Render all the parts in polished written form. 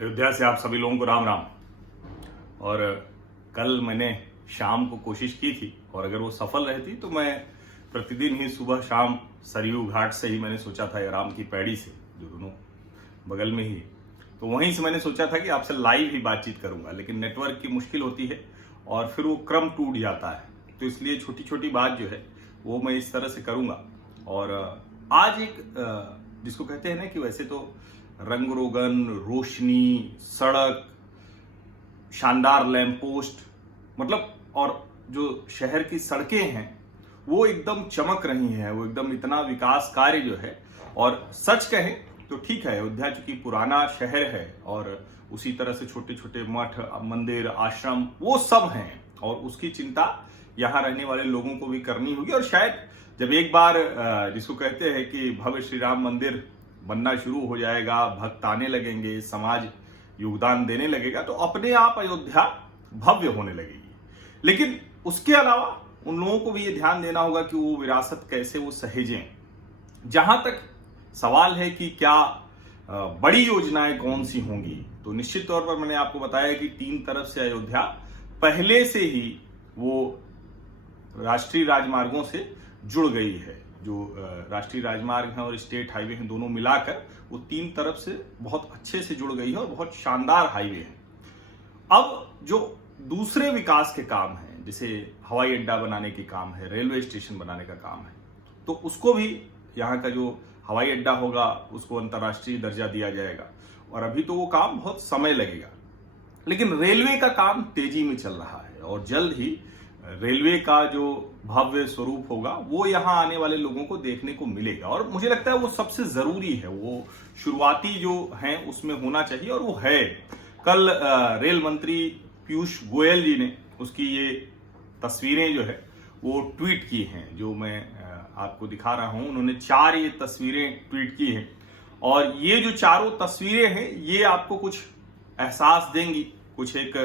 अयोध्या से आप सभी लोगों को राम राम। और कल मैंने शाम को कोशिश की थी और अगर वो सफल रहती तो मैं प्रतिदिन ही सुबह शाम सरयू घाट से ही मैंने सोचा था राम की पैड़ी से, जो दोनों बगल में ही है, तो वहीं से मैंने सोचा था कि आपसे लाइव ही बातचीत करूंगा, लेकिन नेटवर्क की मुश्किल होती है और फिर वो क्रम टूट जाता है, तो इसलिए छोटी छोटी बात जो है वो मैं इस तरह से करूंगा। और आज एक जिसको कहते हैं ना कि वैसे तो रंग रोगन, रोशनी, सड़क, शानदार लैंप पोस्ट, मतलब और जो शहर की सड़कें हैं वो एकदम चमक रही हैं, वो एकदम इतना विकास कार्य जो है। और सच कहें तो ठीक है, अयोध्या चूंकि पुराना शहर है और उसी तरह से छोटे छोटे मठ, मंदिर, आश्रम वो सब हैं और उसकी चिंता यहाँ रहने वाले लोगों को भी करनी होगी। और शायद जब एक बार जिसको कहते हैं कि भव्य श्री राम मंदिर बनना शुरू हो जाएगा, भक्त आने लगेंगे, समाज योगदान देने लगेगा, तो अपने आप अयोध्या भव्य होने लगेगी। लेकिन उसके अलावा उन लोगों को भी ये ध्यान देना होगा कि वो विरासत कैसे वो सहेजें। जहां तक सवाल है कि क्या बड़ी योजनाएं कौन सी होंगी, तो निश्चित तौर पर मैंने आपको बताया कि 3 तरफ से अयोध्या पहले से ही वो राष्ट्रीय राजमार्गों से जुड़ गई है। जो राष्ट्रीय राजमार्ग हैं और स्टेट हाईवे हैं, दोनों मिलाकर वो 3 तरफ से बहुत अच्छे से जुड़ गई है और बहुत शानदार हाईवे है। अब जो दूसरे विकास के काम हैं, जैसे हवाई अड्डा बनाने के काम है, रेलवे स्टेशन बनाने का काम है, तो उसको भी यहाँ का जो हवाई अड्डा होगा उसको अंतर्राष्ट्रीय दर्जा दिया जाएगा और अभी तो वो काम बहुत समय लगेगा। लेकिन रेलवे का काम तेजी में चल रहा है और जल्द ही रेलवे का जो भव्य स्वरूप होगा वो यहाँ आने वाले लोगों को देखने को मिलेगा। और मुझे लगता है वो सबसे जरूरी है, वो शुरुआती जो है उसमें होना चाहिए और वो है। कल रेल मंत्री पीयूष गोयल जी ने उसकी ये तस्वीरें जो है वो ट्वीट की हैं, जो मैं आपको दिखा रहा हूं। उन्होंने 4 ये तस्वीरें ट्वीट की हैं और ये जो चारों तस्वीरें हैं ये आपको कुछ एहसास देंगी, कुछ एक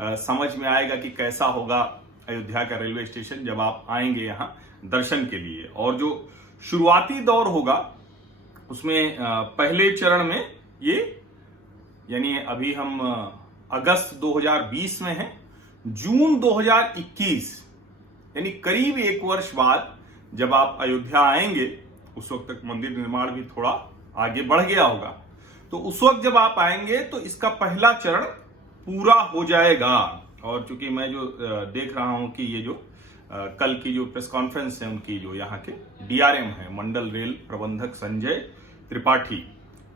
समझ में आएगा कि कैसा होगा अयोध्या का रेलवे स्टेशन जब आप आएंगे यहाँ दर्शन के लिए। और जो शुरुआती दौर होगा उसमें पहले चरण में ये, यानी अभी हम अगस्त 2020 में हैं, जून 2021 यानी करीब 1 वर्ष बाद जब आप अयोध्या आएंगे, उस वक्त तक मंदिर निर्माण भी थोड़ा आगे बढ़ गया होगा, तो उस वक्त जब आप आएंगे तो इसका पहला चरण पूरा हो जाएगा। और चूंकि मैं जो देख रहा हूं कि ये जो कल की जो प्रेस कॉन्फ्रेंस है उनकी जो यहाँ के डीआरएम है, मंडल रेल प्रबंधक संजय त्रिपाठी,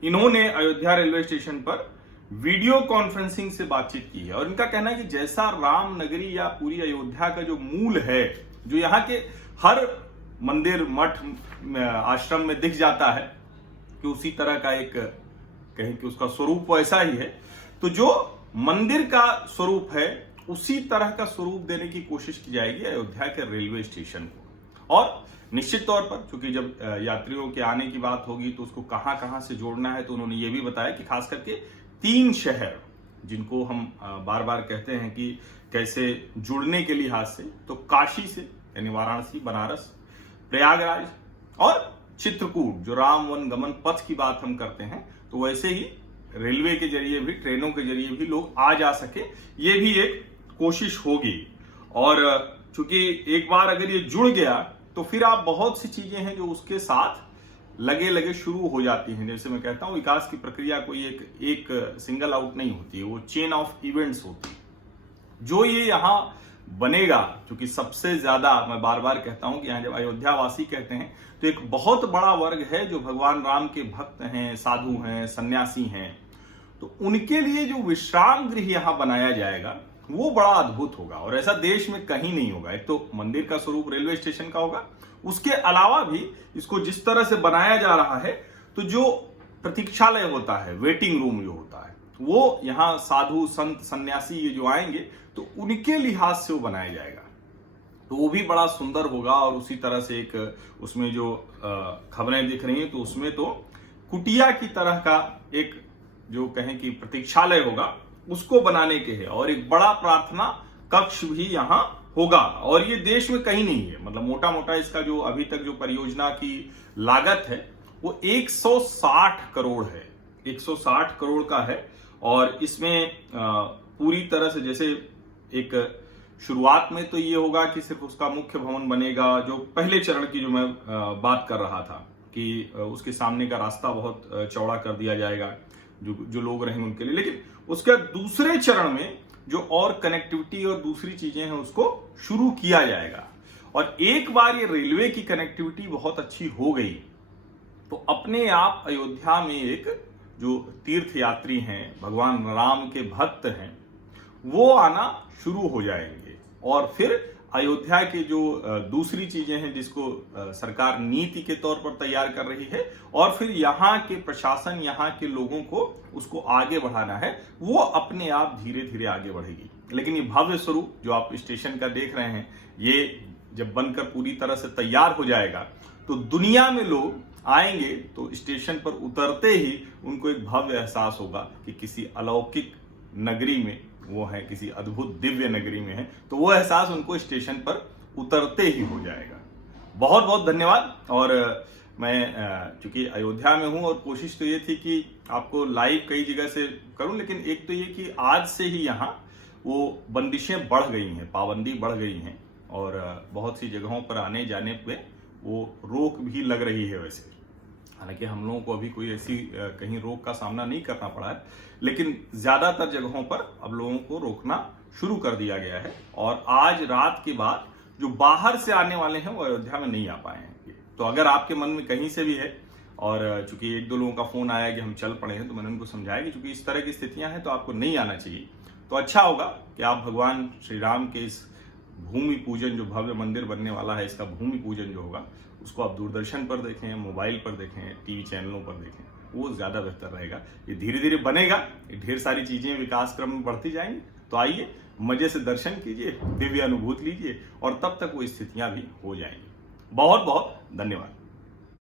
इन्होंने अयोध्या रेलवे स्टेशन पर वीडियो कॉन्फ्रेंसिंग से बातचीत की है और इनका कहना है कि जैसा राम नगरी या पूरी अयोध्या का जो मूल है, जो यहाँ के हर मंदिर, मठ, आश्रम में दिख जाता है कि उसी तरह का एक कहें कि उसका स्वरूप वैसा ही है, तो जो मंदिर का स्वरूप है उसी तरह का स्वरूप देने की कोशिश की जाएगी अयोध्या के रेलवे स्टेशन को। और निश्चित तौर पर चूंकि जब यात्रियों के आने की बात होगी तो उसको कहां कहां से जोड़ना है, तो उन्होंने ये भी बताया कि खास करके 3 शहर जिनको हम बार बार कहते हैं कि कैसे जुड़ने के लिहाज से, तो काशी से यानी वाराणसी, बनारस, प्रयागराज और चित्रकूट, जो राम वन गमन पथ की बात हम करते हैं, तो वैसे ही रेलवे के जरिए भी, ट्रेनों के जरिए भी लोग आ जा सके, ये भी एक कोशिश होगी। और चूंकि एक बार अगर ये जुड़ गया तो फिर आप बहुत सी चीजें हैं जो उसके साथ लगे लगे शुरू हो जाती हैं। जैसे मैं कहता हूं विकास की प्रक्रिया कोई एक सिंगल आउट नहीं होती है, वो चेन ऑफ इवेंट्स होती है। जो ये यहाँ बनेगा, क्योंकि सबसे ज्यादा मैं बार बार कहता हूं कि यहाँ जब अयोध्या वासी कहते हैं तो एक बहुत बड़ा वर्ग है जो भगवान राम के भक्त हैं, साधु हैं, सन्यासी हैं, तो उनके लिए जो विश्राम गृह यहाँ बनाया जाएगा वो बड़ा अद्भुत होगा और ऐसा देश में कहीं नहीं होगा। एक तो मंदिर का स्वरूप रेलवे स्टेशन का होगा, उसके अलावा भी इसको जिस तरह से बनाया जा रहा है, तो जो प्रतीक्षालय होता है, वेटिंग रूम जो होता है, वो यहाँ साधु संत सन्यासी ये जो आएंगे तो उनके लिहाज से वो बनाया जाएगा, तो वो भी बड़ा सुंदर होगा। और उसी तरह से एक उसमें जो खबरें दिख रही हैं तो उसमें तो कुटिया की तरह का एक जो कहें कि प्रतीक्षालय होगा उसको बनाने के है और एक बड़ा प्रार्थना कक्ष भी यहाँ होगा। और ये देश में कहीं नहीं है, मतलब मोटा मोटा इसका जो अभी तक जो परियोजना की लागत है वो 160 करोड़ है, 160 करोड़ का है और इसमें पूरी तरह से जैसे एक शुरुआत में तो ये होगा कि सिर्फ उसका मुख्य भवन बनेगा, जो पहले चरण की जो मैं बात कर रहा था कि उसके सामने का रास्ता बहुत चौड़ा कर दिया जाएगा जो लोग रहेंगे उनके लिए। लेकिन उसके दूसरे चरण में जो और कनेक्टिविटी और दूसरी चीजें हैं उसको शुरू किया जाएगा। और एक बार ये रेलवे की कनेक्टिविटी बहुत अच्छी हो गई तो अपने आप अयोध्या में एक जो तीर्थ यात्री हैं, भगवान राम के भक्त हैं, वो आना शुरू हो जाएंगे। और फिर अयोध्या के जो दूसरी चीजें हैं जिसको सरकार नीति के तौर पर तैयार कर रही है और फिर यहाँ के प्रशासन, यहाँ के लोगों को उसको आगे बढ़ाना है, वो अपने आप धीरे धीरे आगे बढ़ेगी। लेकिन ये भव्य स्वरूप जो आप स्टेशन का देख रहे हैं, ये जब बनकर पूरी तरह से तैयार हो जाएगा तो दुनिया में लोग आएंगे तो स्टेशन पर उतरते ही उनको एक भव्य एहसास होगा कि किसी अलौकिक नगरी में वो है, किसी अद्भुत दिव्य नगरी में है। तो वो एहसास उनको स्टेशन पर उतरते ही हो जाएगा। बहुत बहुत धन्यवाद। और मैं चूंकि अयोध्या में हूं और कोशिश तो ये थी कि आपको लाइव कई जगह से करूं, लेकिन एक तो ये कि आज से ही यहाँ वो बंदिशें बढ़ गई हैं, पाबंदी बढ़ गई हैं और बहुत सी जगहों पर आने जाने पे वो रोक भी लग रही है। वैसे हालांकि हम लोगों को अभी कोई ऐसी कहीं रोक का सामना नहीं करना पड़ा है, लेकिन ज्यादातर जगहों पर अब लोगों को रोकना शुरू कर दिया गया है। और आज रात के बाद जो बाहर से आने वाले हैं वो अयोध्या में नहीं आ पाएंगे। तो अगर आपके मन में कहीं से भी है, और चूंकि एक दो लोगों का फोन आया कि हम चल पड़े हैं, तो मैंने उनको समझाया कि चूंकि इस तरह की स्थितियां हैं तो आपको नहीं आना चाहिए। तो अच्छा होगा कि आप भगवान श्री राम के इस भूमि पूजन, जो भव्य मंदिर बनने वाला है, इसका भूमि पूजन जो होगा उसको आप दूरदर्शन पर देखें, मोबाइल पर देखें, टीवी चैनलों पर देखें, वो ज्यादा बेहतर रहेगा। ये धीरे धीरे बनेगा, ये ढेर सारी चीजें विकास क्रम में बढ़ती जाएंगी। तो आइए मजे से दर्शन कीजिए, दिव्य अनुभूति लीजिए और तब तक वो स्थितियां भी हो जाएंगी। बहुत बहुत धन्यवाद।